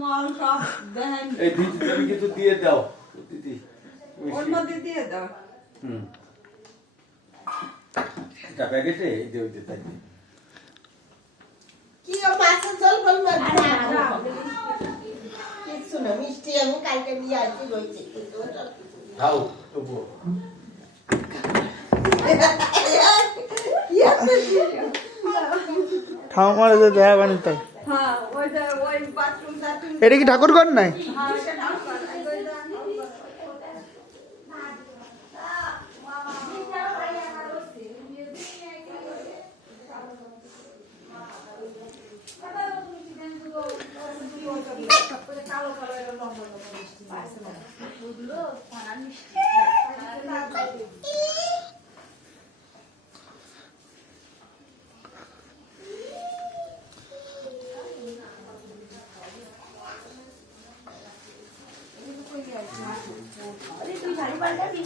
মাল সব দেখেন এই দিদি তুমি কিছু দিয়ে দাও দিদি ওর মধ্যে দিয়ে দাও এটা প্যাকেটে এই যে ওই যে তাই কি ও মাছের ঝোল বলবো কিছু না মিষ্টি আমি কালকে নিয়ে আসি রয়েছে কিন্তু ওটা খাও তবুও ঠাকুমার দেখা বানি তাই হ্যাঁ ওই যে ওই বাথরুম টাথরুম এটা কি ঠাকুরঘর নাই হ্যাঁ এটা ঠাকুর ওই যে কালো কালো এটা লম্বা লম্বা মিষ্টি আছে না বুঝলো পানা মিষ্টি তুই শাড়ি পাল্টাবি